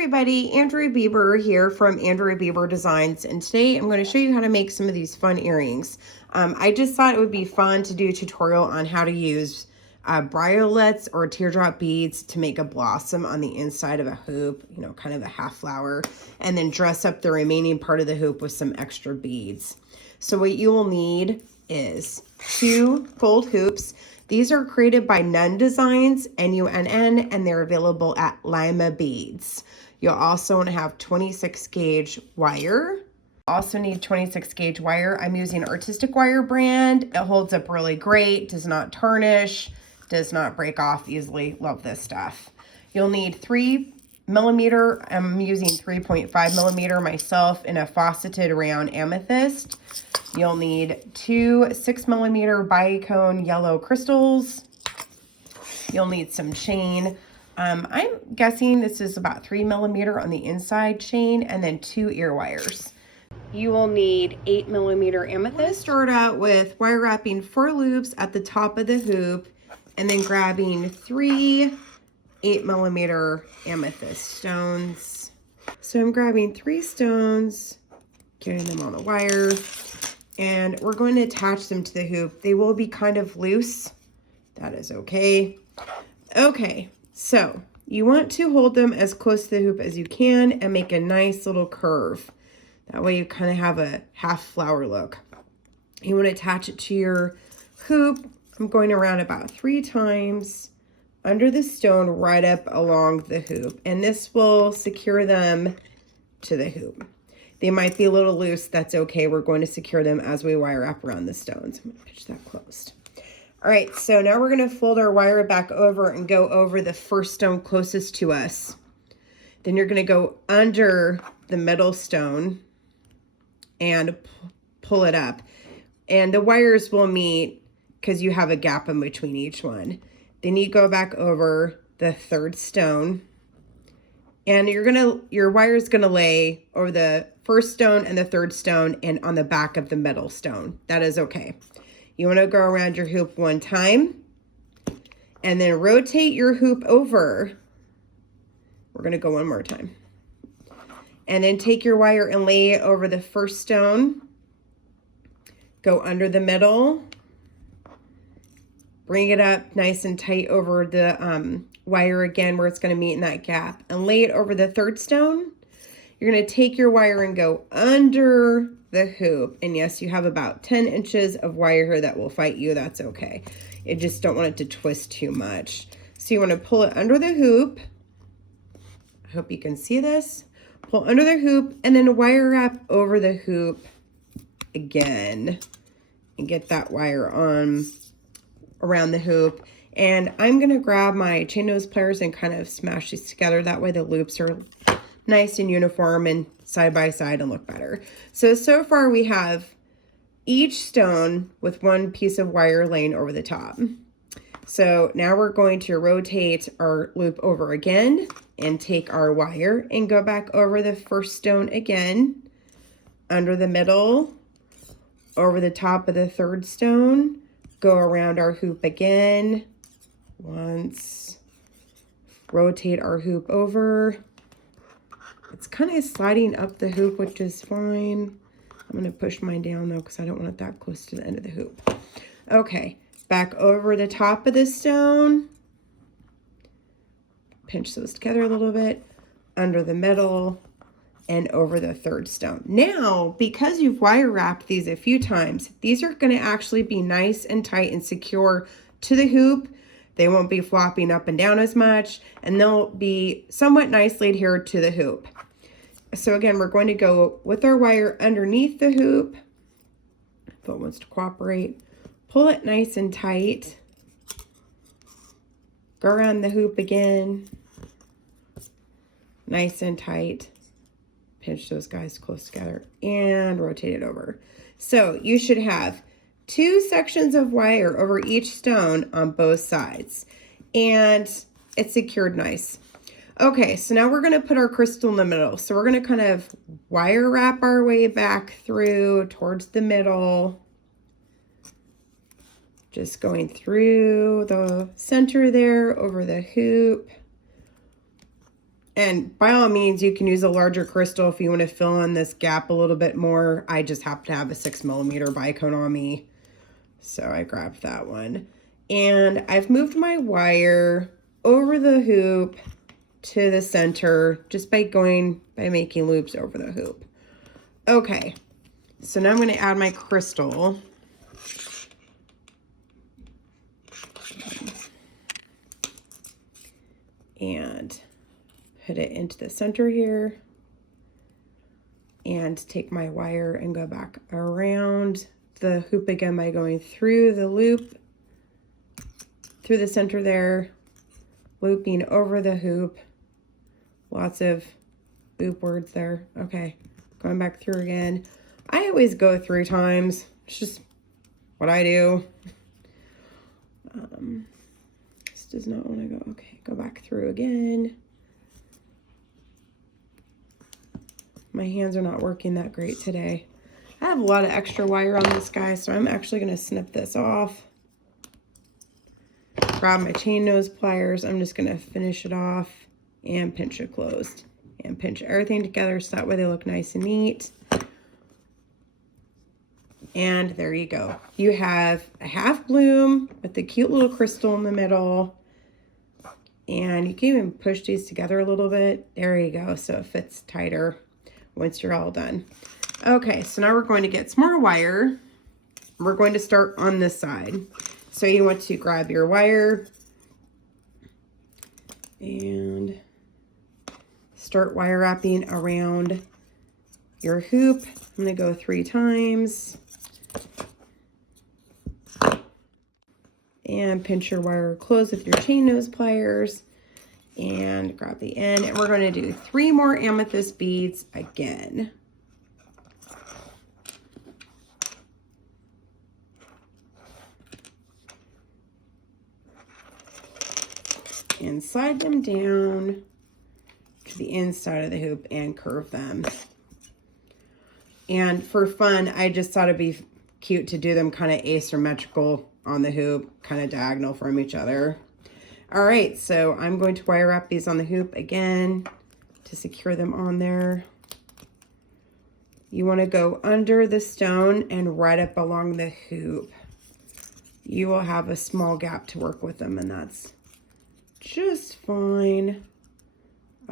everybody, Andrew Bieber here from Andrew Bieber Designs, and today I'm going to show you how to make some of these fun earrings. I just thought it would be fun to do a tutorial on how to use briolets or teardrop beads to make a blossom on the inside of a hoop, you know, kind of a half flower, and then dress up the remaining part of the hoop with some extra beads. So what you will need is 2 gold hoops. These are created by Nun Designs, N-U-N-N, and they're available at Lima Beads. You'll also want to have 26 gauge wire. Also need 26 gauge wire. I'm using Artistic Wire brand. It holds up really great, does not tarnish, does not break off easily. Love this stuff. You'll need 3mm. I'm using 3.5mm myself in a faceted round amethyst. You'll need 2 6mm Bicone yellow crystals. You'll need some chain. I'm guessing this is about 3mm on the inside chain, and then 2 ear wires. You will need 8mm amethyst. Start out with wire wrapping 4 loops at the top of the hoop, and then grabbing 3 8mm amethyst stones. So I'm grabbing 3 stones, getting them on the wire, and we're going to attach them to the hoop. They will be kind of loose. That is okay. Okay, so you want to hold them as close to the hoop as you can and make a nice little curve. That way you kind of have a half flower look. You want to attach it to your hoop. I'm going around about 3 times under the stone right up along the hoop, and this will secure them to the hoop. They might be a little loose, that's okay. We're going to secure them as we wire wrap around the stones. I'm gonna pitch that closed. All right, so now we're gonna fold our wire back over and go over the first stone closest to us. Then you're gonna go under the middle stone and pull it up. And the wires will meet because you have a gap in between each one. Then you go back over the third stone, and your wire is gonna lay over the first stone and the third stone and on the back of the middle stone. That is okay. You wanna go around your hoop 1 time and then rotate your hoop over. We're gonna go 1 more time. And then take your wire and lay it over the first stone. Go under the middle. Bring it up nice and tight over the wire again where it's going to meet in that gap, and lay it over the third stone. You're going to take your wire and go under the hoop. And yes, you have about 10 inches of wire here that will fight you. That's okay. You just don't want it to twist too much. So you want to pull it under the hoop. I hope you can see this. Pull under the hoop and then wire wrap over the hoop again and get that wire on around the hoop. And I'm gonna grab my chain nose pliers and kind of smash these together. That way the loops are nice and uniform and side by side and look better. So far we have each stone with 1 piece of wire laying over the top. So now we're going to rotate our loop over again and take our wire and go back over the first stone again, under the middle, over the top of the third stone, go around our hoop again once, rotate our hoop over. It's kind of sliding up the hoop, which is fine. I'm going to push mine down though because I don't want it that close to the end of the hoop. Okay, back over the top of the stone. Pinch those together a little bit, under the middle, and over the third stone. Now, because you've wire wrapped these a few times, these are going to actually be nice and tight and secure to the hoop. They won't be flopping up and down as much, and they'll be somewhat nicely adhered to the hoop. So again, we're going to go with our wire underneath the hoop. If it wants to cooperate, pull it nice and tight. Go around the hoop again, nice and tight. Pinch those guys close together and rotate it over. So you should have 2 sections of wire over each stone on both sides, and it's secured nice. Okay, so now we're going to put our crystal in the middle. So we're going to kind of wire wrap our way back through towards the middle, just going through the center there over the hoop. And by all means, you can use a larger crystal if you want to fill in this gap a little bit more. I just happen to have a 6mm Bicone on me, so I grabbed that one. And I've moved my wire over the hoop to the center just by making loops over the hoop. Okay, so now I'm going to add my crystal. And put it into the center here. And take my wire and go back around the hoop again by going through the loop, through the center there, looping over the hoop. Lots of loop words there. Okay, going back through again. I always go 3 times. It's just what I do. This does not want to go. Okay, go back through again. My hands are not working that great today. I have a lot of extra wire on this guy, so I'm actually going to snip this off. Grab my chain nose pliers. I'm just going to finish it off and pinch it closed. And pinch everything together so that way they look nice and neat. And there you go. You have a half bloom with the cute little crystal in the middle. And you can even push these together a little bit. There you go. So it fits tighter once you're all done. Okay, so now we're going to get some more wire. We're going to start on this side. So you want to grab your wire and start wire wrapping around your hoop. I'm going to go 3 times. And pinch your wire closed with your chain nose pliers. And grab the end. And we're going to do 3 more amethyst beads again. And slide them down to the inside of the hoop and curve them. And for fun, I just thought it'd be cute to do them kind of asymmetrical on the hoop, kind of diagonal from each other. All right, so I'm going to wire wrap these on the hoop again to secure them on there. You want to go under the stone and right up along the hoop. You will have a small gap to work with them, and that's just fine.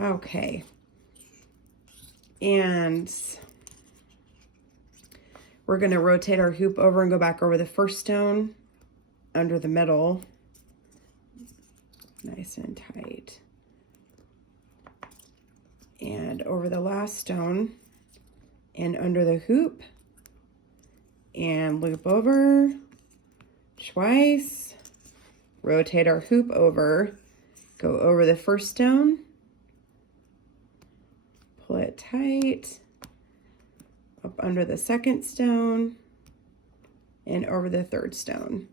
Okay. And we're going to rotate our hoop over and go back over the first stone under the middle. Nice and tight. And over the last stone and under the hoop and loop over twice. Rotate our hoop over, go over the first stone, pull it tight, up under the second stone and over the third stone,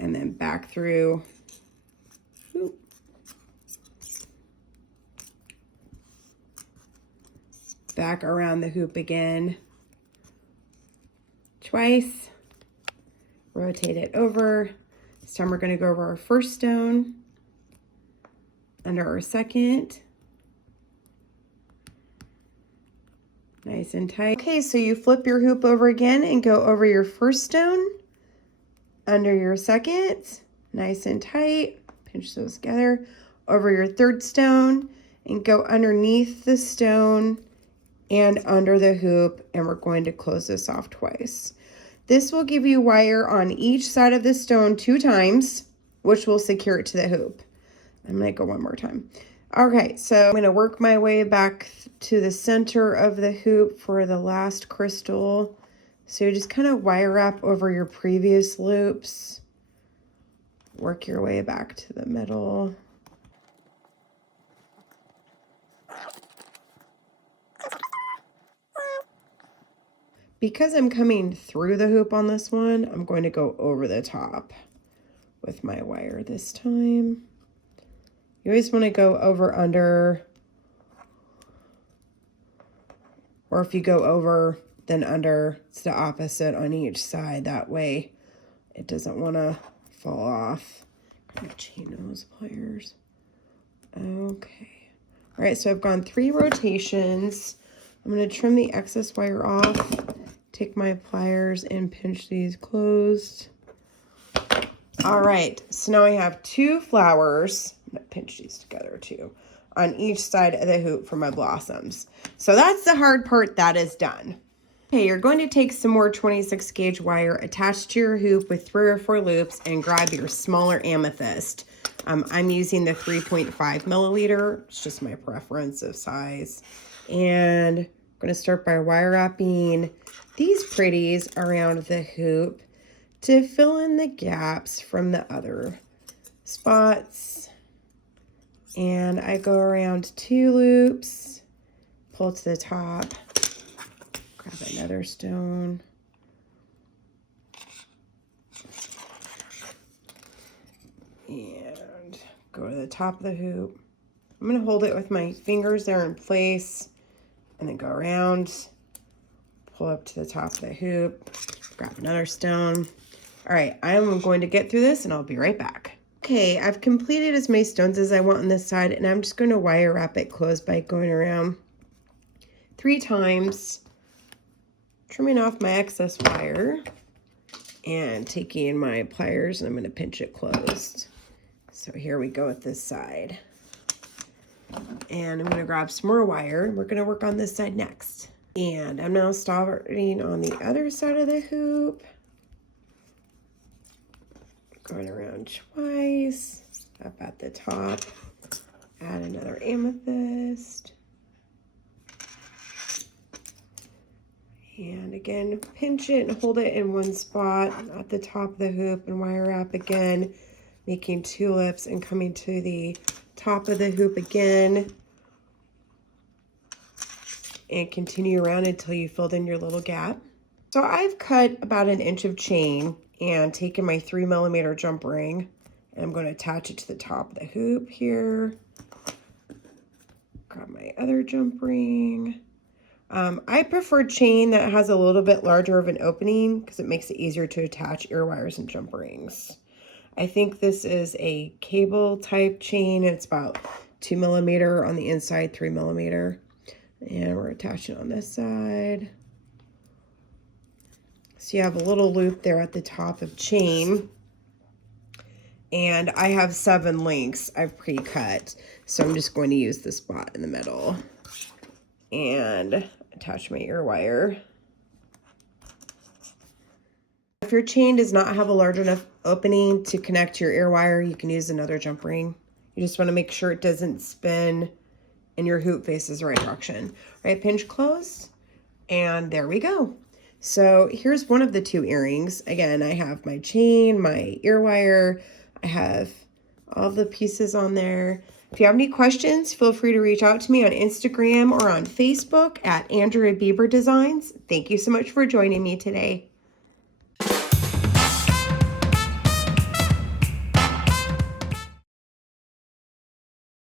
and then back through. Back around the hoop again, twice, rotate it over. This time we're going to go over our first stone, under our second, nice and tight. Okay, so you flip your hoop over again and go over your first stone, under your second, nice and tight, pinch those together, over your third stone, and go underneath the stone and under the hoop, and we're going to close this off twice. This will give you wire on each side of the stone 2 times, which will secure it to the hoop. I'm going to go one more time. Okay, so I'm going to work my way back to the center of the hoop for the last crystal. So you just kind of wire wrap over your previous loops. Work your way back to the middle. Because I'm coming through the hoop on this one, I'm going to go over the top with my wire this time. You always want to go over, under, or if you go over, then under, it's the opposite on each side. That way it doesn't want to fall off. Kind of chain those pliers. Okay. All right, so I've gone 3 rotations. I'm going to trim the excess wire off, take my pliers and pinch these closed. All right, so now I have 2 flowers. I'm going to pinch these together too, on each side of the hoop for my blossoms. So that's the hard part, that is done. Okay, you're going to take some more 26 gauge wire, attach to your hoop with 3 or 4 loops, and grab your smaller amethyst. I'm using the 3.5 milliliter. It's just my preference of size. And I'm going to start by wire wrapping these pretties around the hoop to fill in the gaps from the other spots. And I go around 2 loops, pull to the top, grab another stone. And go to the top of the hoop. I'm going to hold it with my fingers there in place and then go around, pull up to the top of the hoop, grab another stone. All right, I'm going to get through this and I'll be right back. Okay, I've completed as many stones as I want on this side, and I'm just going to wire wrap it closed by going around 3 times, trimming off my excess wire, and taking my pliers, and I'm going to pinch it closed. So here we go with this side. And I'm going to grab some more wire. We're going to work on this side next. And I'm now starting on the other side of the hoop. Going around twice, up at the top, add another amethyst. And again, pinch it and hold it in one spot at the top of the hoop and wire wrap again, making tulips and coming to the top of the hoop again. And continue around until you filled in your little gap. So I've cut about 1 inch of chain and taken my 3 millimeter jump ring, and I'm going to attach it to the top of the hoop here. Grab my other jump ring. I prefer chain that has a little bit larger of an opening because it makes it easier to attach ear wires and jump rings. I think this is a cable type chain. It's about 2 millimeter on the inside, 3 millimeter. And we're attaching on this side. So you have a little loop there at the top of chain. And I have 7 links I've pre-cut. So I'm just going to use the spot in the middle. And attach my ear wire. If your chain does not have a large enough opening to connect to your ear wire, you can use another jump ring. You just want to make sure it doesn't spin and your hoop faces the right direction. All right, pinch close, and there we go. So here's one of the 2 earrings. Again, I have my chain, my ear wire, I have all the pieces on there. If you have any questions, feel free to reach out to me on Instagram or on Facebook at Andrea Bieber Designs. Thank you so much for joining me today.